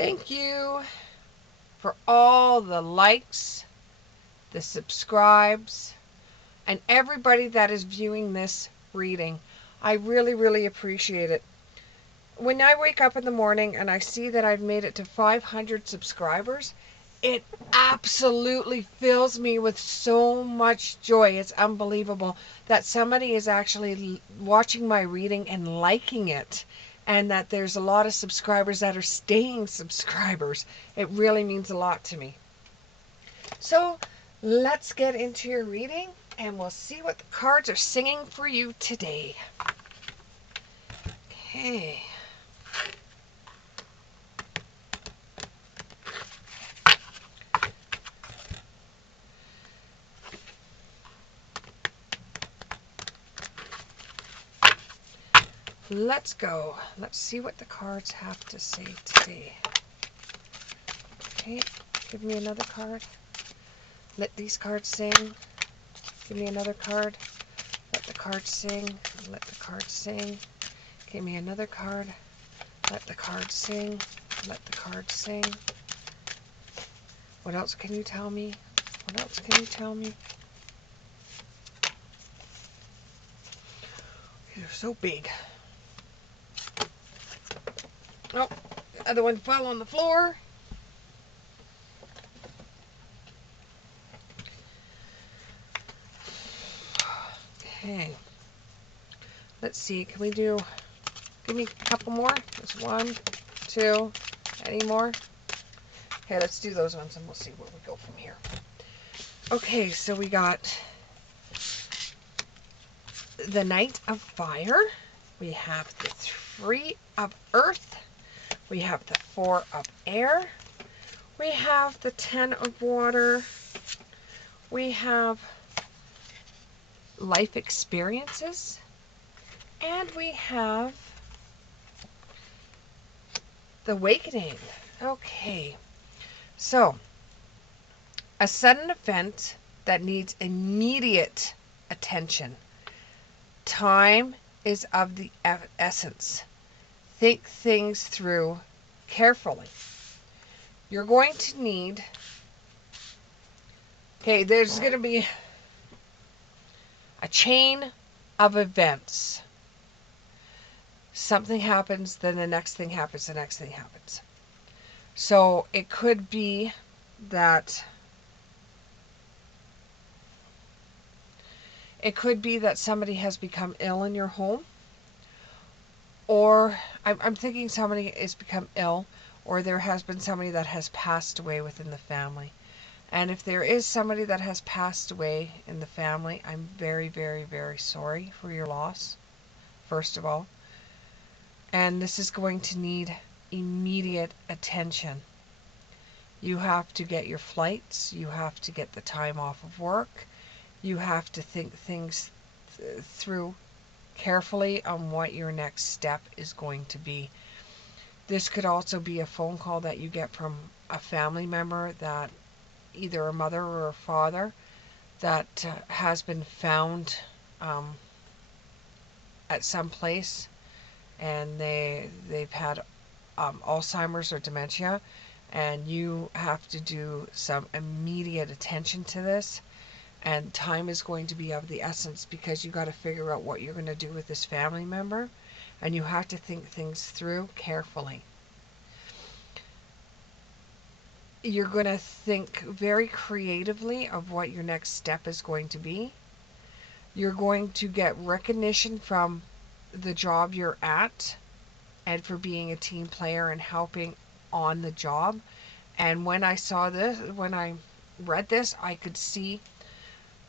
Thank you for all the likes, the subscribes, and everybody that is viewing this reading. I really, really appreciate it. When I wake up in the morning and I see that I've made it to 500 subscribers, it absolutely fills me with so much joy. It's unbelievable that somebody is actually watching my reading and liking it, and that there's a lot of subscribers that are staying subscribers. It really means a lot to me. So let's get into your reading and we'll see what the cards are singing for you today. Okay. Let's go. Let's see what the cards have to say today. Okay, give me another card. Let these cards sing. Give me another card. Let the cards sing. Let the cards sing. Give me another card. Let the cards sing. Let the cards sing. What else can you tell me? What else can you tell me? They're so big. Oh, the other one fell on the floor. Okay. Let's see. Can we do... Give me a couple more. There's 1, 2. Any more? Okay, let's do those ones and we'll see where we go from here. Okay, so we got the Knight of Fire. We have the 3 of Earth. We have the 4 of Air. We have the 10 of Water. We have Life Experiences. And we have the Awakening. Okay, so a sudden event that needs immediate attention. Time is of the essence. Think things through carefully. You're going to need... Okay, there's going to be a chain of events. Something happens, then the next thing happens, the next thing happens. So it could be that... It could be that somebody has become ill in your home. Or I'm thinking somebody has become ill, or there has been somebody that has passed away within the family. And if there is somebody that has passed away in the family, I'm very, very, very sorry for your loss, first of all. And this is going to need immediate attention. You have to get your flights. You have to get the time off of work. You have to think things through carefully on what your next step is going to be. This could also be a phone call that you get from a family member, that either a mother or a father, that has been found at some place, and they've had Alzheimer's or dementia, and you have to do some immediate attention to this. And time is going to be of the essence, because you got to figure out what you're going to do with this family member, and you have to think things through carefully. You're going to think very creatively of what your next step is going to be. You're going to get recognition from the job you're at, and for being a team player and helping on the job. And when I saw this, when I read this, I could see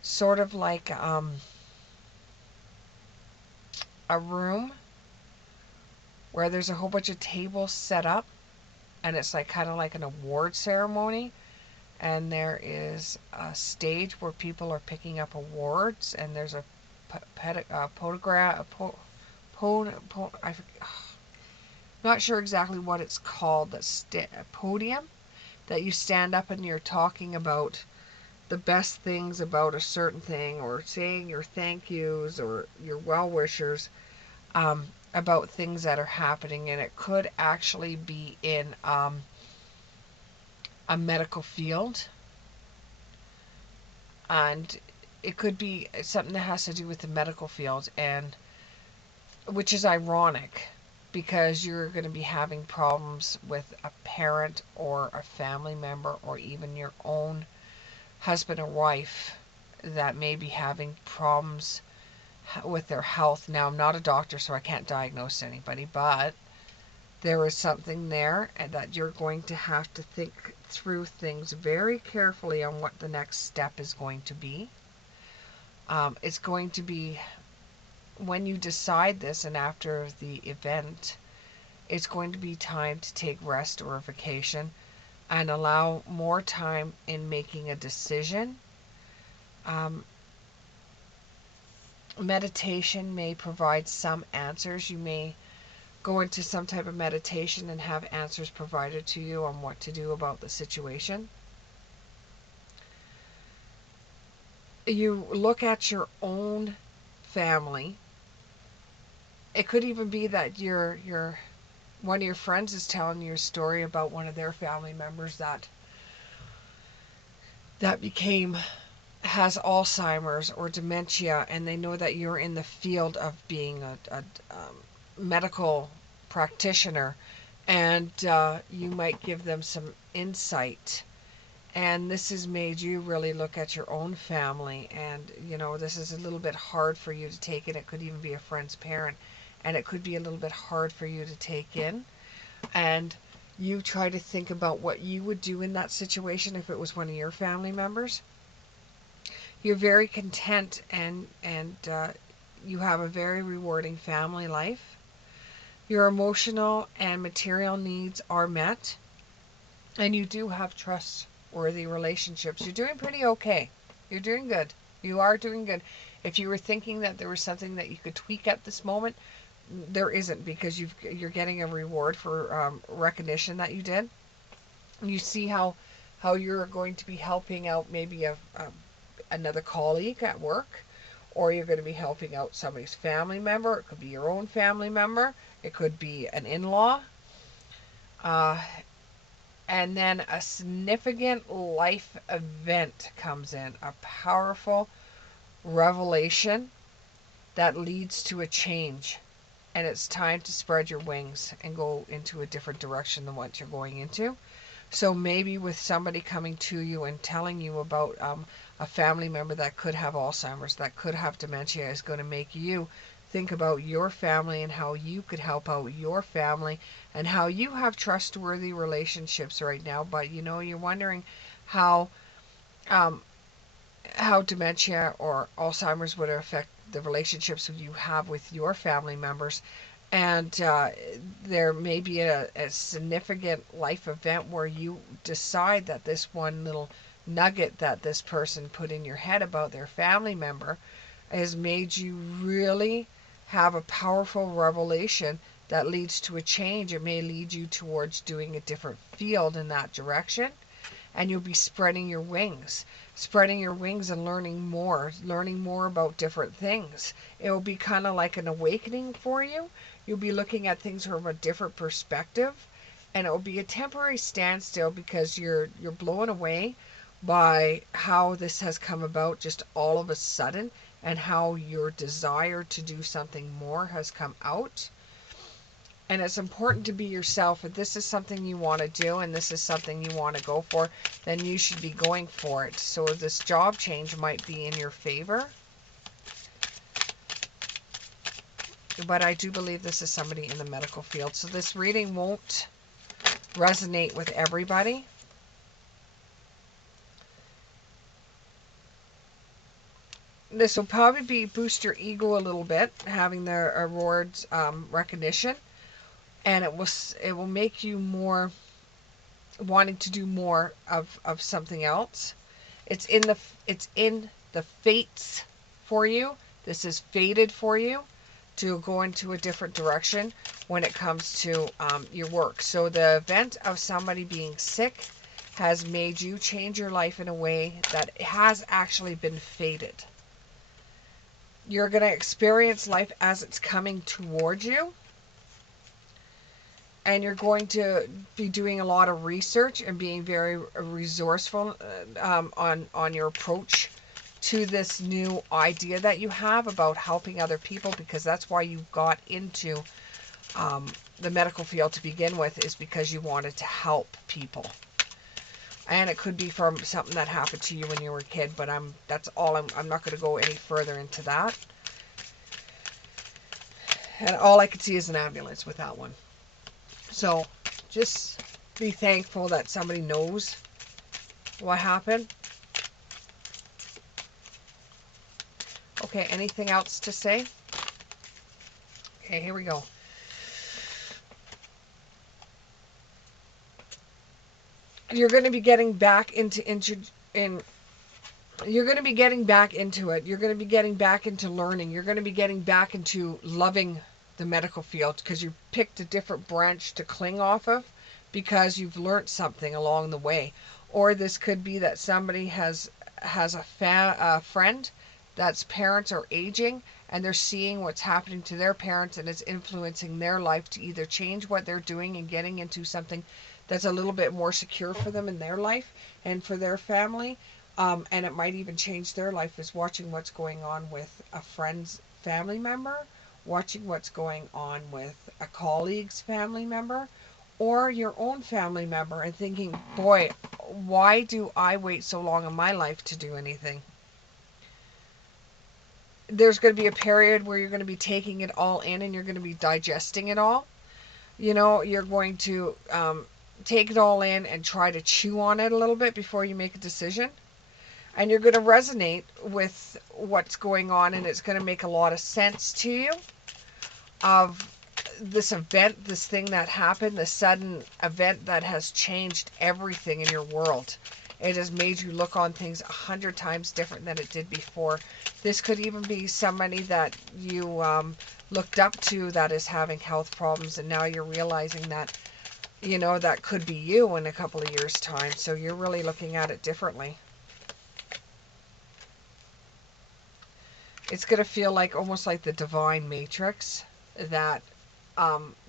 sort of like a room where there's a whole bunch of tables set up, and it's like kind of like an award ceremony, and there is a stage where people are picking up awards, and there's a photograph, I'm not sure exactly what it's called, a podium that you stand up and you're talking about the best things about a certain thing, or saying your thank yous or your well wishers about things that are happening. And it could actually be in a medical field, and it could be something that has to do with the medical field, and which is ironic because you're going to be having problems with a parent or a family member or even your own husband or wife that may be having problems with their health. Now, I'm not a doctor, so I can't diagnose anybody, but there is something there, and that you're going to have to think through things very carefully on what the next step is going to be. It's going to be, when you decide this and after the event, it's going to be time to take rest or a vacation and allow more time in making a decision. Meditation may provide some answers. You may go into some type of meditation and have answers provided to you on what to do about the situation. You look at your own family. It could even be that your one of your friends is telling you a story about one of their family members that has Alzheimer's or dementia, and they know that you're in the field of being a medical practitioner, and you might give them some insight. And this has made you really look at your own family, and this is a little bit hard for you to take in. It could even be a friend's parent, and it could be a little bit hard for you to take in. And you try to think about what you would do in that situation if it was one of your family members. You're very content, and you have a very rewarding family life. Your emotional and material needs are met, and you do have trustworthy relationships. You're doing pretty okay. You're doing good. You are doing good. If you were thinking that there was something that you could tweak at this moment, there isn't, because you're getting a reward for recognition that you did. You see how you're going to be helping out maybe another colleague at work, or you're going to be helping out somebody's family member. It could be your own family member. It could be an in-law. And then a significant life event comes in, a powerful revelation that leads to a change. And it's time to spread your wings and go into a different direction than what you're going into. So maybe with somebody coming to you and telling you about a family member that could have Alzheimer's, that could have dementia, is going to make you think about your family and how you could help out your family, and how you have trustworthy relationships right now, but you're wondering how dementia or Alzheimer's would affect the relationships you have with your family members. And there may be a significant life event where you decide that this one little nugget that this person put in your head about their family member has made you really have a powerful revelation that leads to a change. It may lead you towards doing a different field in that direction, and you'll be spreading your wings and learning more about different things. It will be kind of like an awakening for you. You'll be looking at things from a different perspective, and it will be a temporary standstill because you're blown away by how this has come about just all of a sudden, and how your desire to do something more has come out. And it's important to be yourself. If this is something you want to do and this is something you want to go for, then you should be going for it. So this job change might be in your favor. But I do believe this is somebody in the medical field. So this reading won't resonate with everybody. This will probably boost your ego a little bit, having the awards recognition. And it will make you more wanting to do more of something else. It's in the fates for you. This is fated for you to go into a different direction when it comes to your work. So the event of somebody being sick has made you change your life in a way that has actually been fated. You're going to experience life as it's coming towards you. And you're going to be doing a lot of research and being very resourceful on your approach to this new idea that you have about helping other people, because that's why you got into the medical field to begin with, is because you wanted to help people. And it could be from something that happened to you when you were a kid, but that's all. I'm not going to go any further into that. And all I could see is an ambulance with that one. So just be thankful that somebody knows what happened. Okay, anything else to say? Okay, here we go. You're going to be getting back you're going to be getting back into it. You're going to be getting back into learning. You're going to be getting back into loving the medical field, because you picked a different branch to cling off of because you've learned something along the way. Or this could be that somebody has a friend that's parents are aging, and they're seeing what's happening to their parents, and it's influencing their life to either change what they're doing and getting into something that's a little bit more secure for them in their life and for their family. And it might even change their life, is watching what's going on with a friend's family member, watching what's going on with a colleague's family member, or your own family member, and thinking, boy, why do I wait so long in my life to do anything? There's going to be a period where you're going to be taking it all in, and you're going to be digesting it all. You're going to take it all in and try to chew on it a little bit before you make a decision. And you're going to resonate with what's going on, and it's going to make a lot of sense to you of this event, this thing that happened, the sudden event that has changed everything in your world. It has made you look on things 100 times different than it did before. This could even be somebody that you looked up to that is having health problems, and now you're realizing that, that could be you in a couple of years' time. So you're really looking at it differently. It's going to feel like almost like the divine matrix, that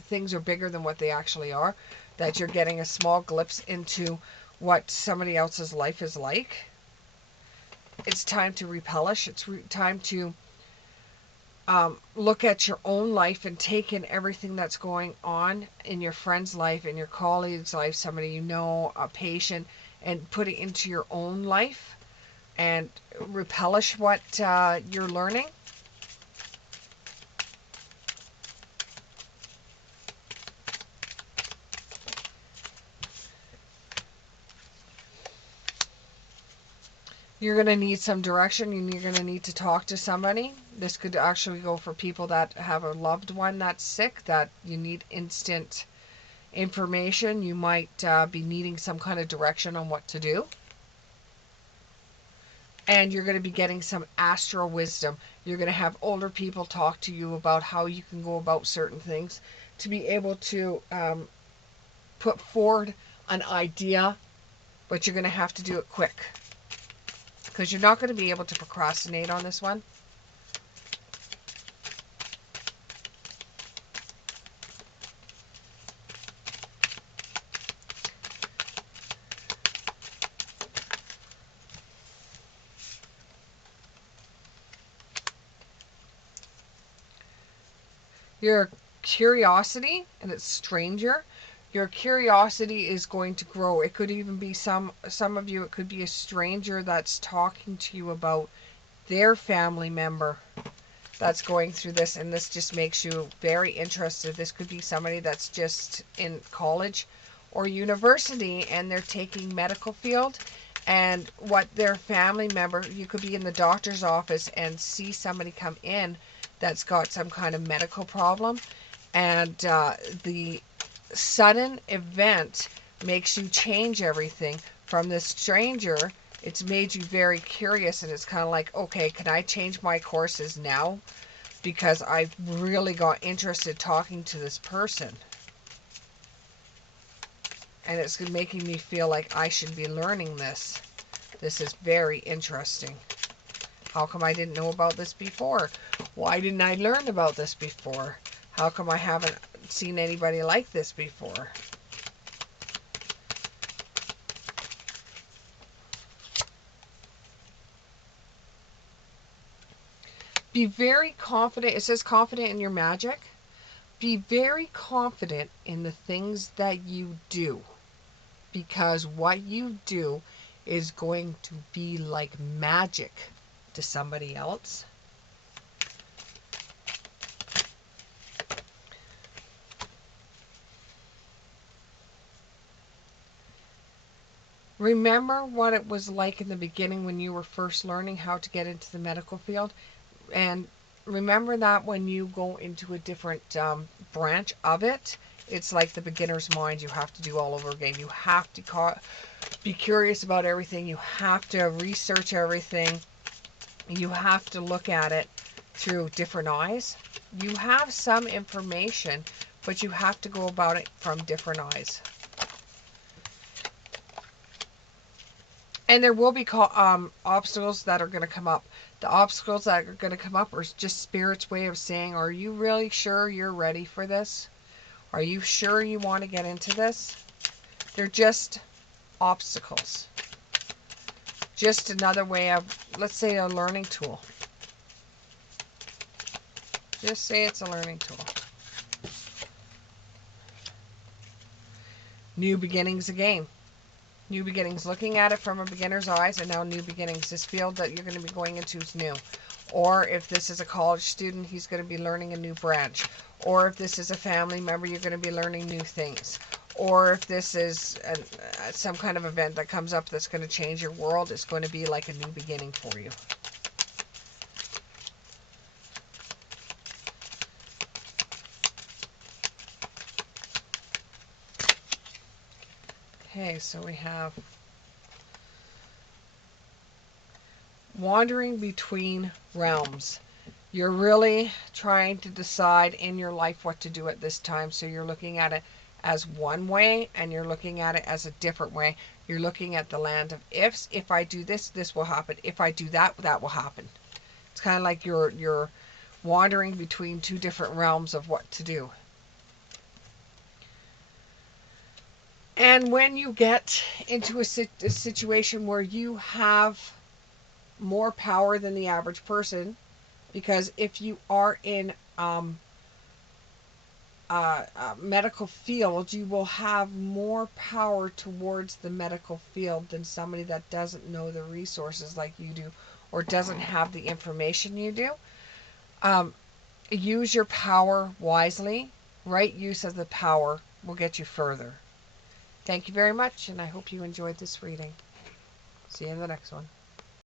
things are bigger than what they actually are, that you're getting a small glimpse into what somebody else's life is like. It's time to repellish. It's time to look at your own life and take in everything that's going on in your friend's life, in your colleague's life, somebody you know, a patient, and put it into your own life and repellish what you're learning. You're going to need some direction, and you're going to need to talk to somebody. This could actually go for people that have a loved one that's sick, that you need instant information. You might be needing some kind of direction on what to do. And you're going to be getting some astral wisdom. You're going to have older people talk to you about how you can go about certain things to be able to put forward an idea, but you're going to have to do it quick, because you're not going to be able to procrastinate on this one. Your curiosity, and it's stranger, your curiosity is going to grow. It could even be some of you, it could be a stranger that's talking to you about their family member that's going through this, and this just makes you very interested. This could be somebody that's just in college or university, and they're taking medical field, and what their family member, you could be in the doctor's office and see somebody come in that's got some kind of medical problem, and the sudden event makes you change everything. From this stranger, it's made you very curious, and it's kind of like, okay, can I change my courses now? Because I've really got interested talking to this person. And it's making me feel like I should be learning this. This is very interesting. How come I didn't know about this before? Why didn't I learn about this before? How come I haven't seen anybody like this before? Be very confident. It says confident in your magic. Be very confident in the things that you do, because what you do is going to be like magic to somebody else. Remember what it was like in the beginning when you were first learning how to get into the medical field, and remember that when you go into a different branch of it, it's like the beginner's mind. You have to do all over again. You have to be curious about everything. You have to research everything. You have to look at it through different eyes. You have some information, but you have to go about it from different eyes. And there will be obstacles that are going to come up. The obstacles that are going to come up are just Spirit's way of saying, are you really sure you're ready for this? Are you sure you want to get into this? They're just obstacles. Just another way of, let's say, a learning tool. Just say it's a learning tool. New beginnings again. New beginnings. Looking at it from a beginner's eyes, and now new beginnings. This field that you're going to be going into is new. Or if this is a college student, he's going to be learning a new branch. Or if this is a family member, you're going to be learning new things. Or if this is some kind of event that comes up that's going to change your world, it's going to be like a new beginning for you. Okay, so we have wandering between realms. You're really trying to decide in your life what to do at this time. So you're looking at it as one way, and you're looking at it as a different way. You're looking at the land of ifs. If I do this, this will happen. If I do that, that will happen. It's kind of like you're wandering between two different realms of what to do. And when you get into a situation where you have more power than the average person, because if you are in medical field, you will have more power towards the medical field than somebody that doesn't know the resources like you do, or doesn't have the information you do. Use your power wisely. Right use of the power will get you further. Thank you very much, and I hope you enjoyed this reading. See you in the next one.